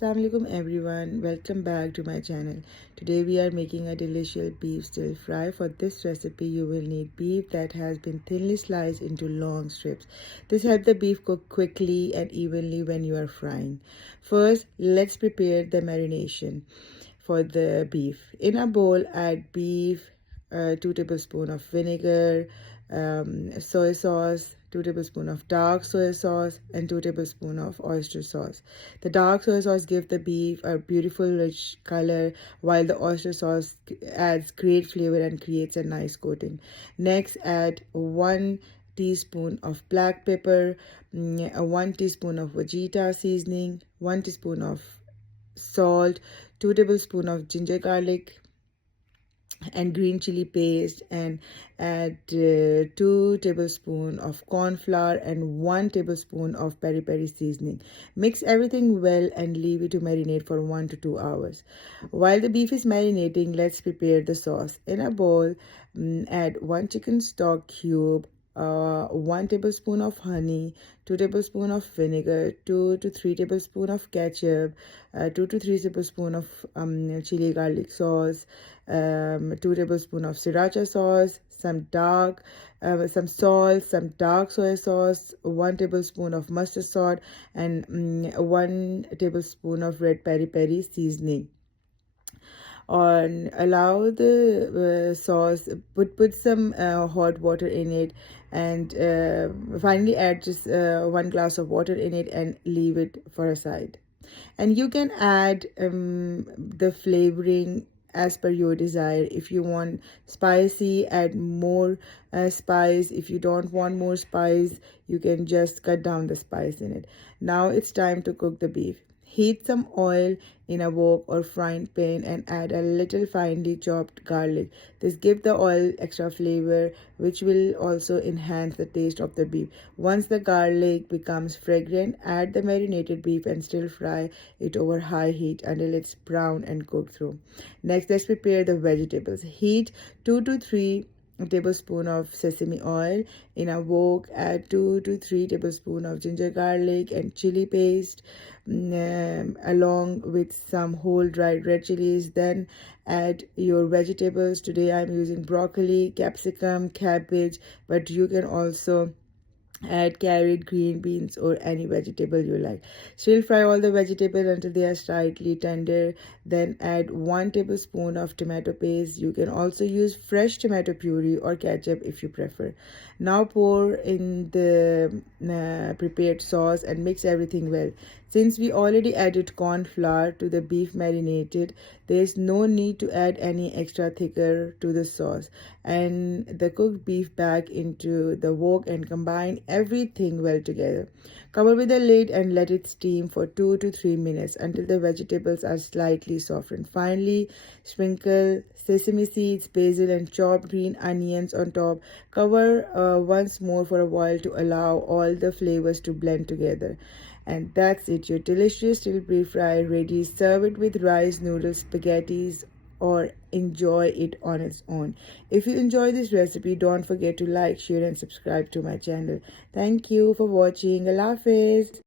Assalamualaikum everyone, welcome back to my channel. Today we are making a delicious beef stir fry. For this recipe you will need beef that has been thinly sliced into long strips. This helps the beef cook quickly and evenly when you are frying. First, let's prepare the marination for the beef. In a bowl, add beef, 2 tablespoons of vinegar, soy sauce, 2 tablespoons of dark soy sauce, and 2 tablespoons of oyster sauce. The dark soy sauce gives the beef a beautiful rich color, while the oyster sauce adds great flavor and creates a nice coating. Next, add 1 teaspoon of black pepper, 1 teaspoon of Vegeta seasoning, 1 teaspoon of salt, 2 tablespoons of ginger garlic and green chili paste, and add 2 tablespoons of cornflour and 1 tablespoon of peri-peri seasoning. Mix everything well and leave it to marinate for 1 to 2 hours. While the beef is marinating, let's prepare the sauce. In a bowl, add 1 chicken stock cube, 1 tablespoon of honey, 2 tablespoons of vinegar, 2 to 3 tablespoons of ketchup, 2 to 3 tablespoons of chili garlic sauce, 2 tablespoons of sriracha sauce, some salt, some dark soy sauce, 1 tablespoon of mustard sauce, and 1 tablespoon of red peri-peri seasoning. And allow the sauce, put some hot water in it, and finally add just 1 glass of water in it and leave it for a side. And you can add the flavoring as per your desire. If you want spicy, add more spice. If you don't want more spice, you can just cut down the spice in it. Now it's time to cook the beef. Heat some oil in a wok or frying pan and add a little finely chopped garlic. This gives the oil extra flavor, which will also enhance the taste of the beef. Once the garlic becomes fragrant, add the marinated beef and stir fry it over high heat until it's brown and cooked through. Next, let's prepare the vegetables. Heat 2 to 3 tablespoon of sesame oil in a wok. Add 2 to 3 tablespoon of ginger garlic and chili paste, along with some whole dried red chilies. Then add your vegetables. Today I'm using broccoli, capsicum, cabbage, but you can also add carrot, green beans, or any vegetable you like. Stir fry all the vegetables until they are slightly tender. Then add 1 tablespoon of tomato paste. You can also use fresh tomato puree or ketchup if you prefer. Now pour in the prepared sauce and mix everything well. Since we already added corn flour to the beef marinated, there is no need to add any extra thicker to the sauce. And the cooked beef back into the wok and combine everything well together. Cover with a lid and let it steam for 2 to 3 minutes until the vegetables are slightly softened. Finally, sprinkle sesame seeds, basil, and chopped green onions on top. Cover once more for a while to allow all the flavors to blend together. And that's it, your delicious little beef fry ready. Serve it with rice, noodles, spaghettis, or enjoy it on its own. If you enjoy this recipe, don't forget to like, share, and subscribe to my channel. Thank you for watching. Allah Hafiz.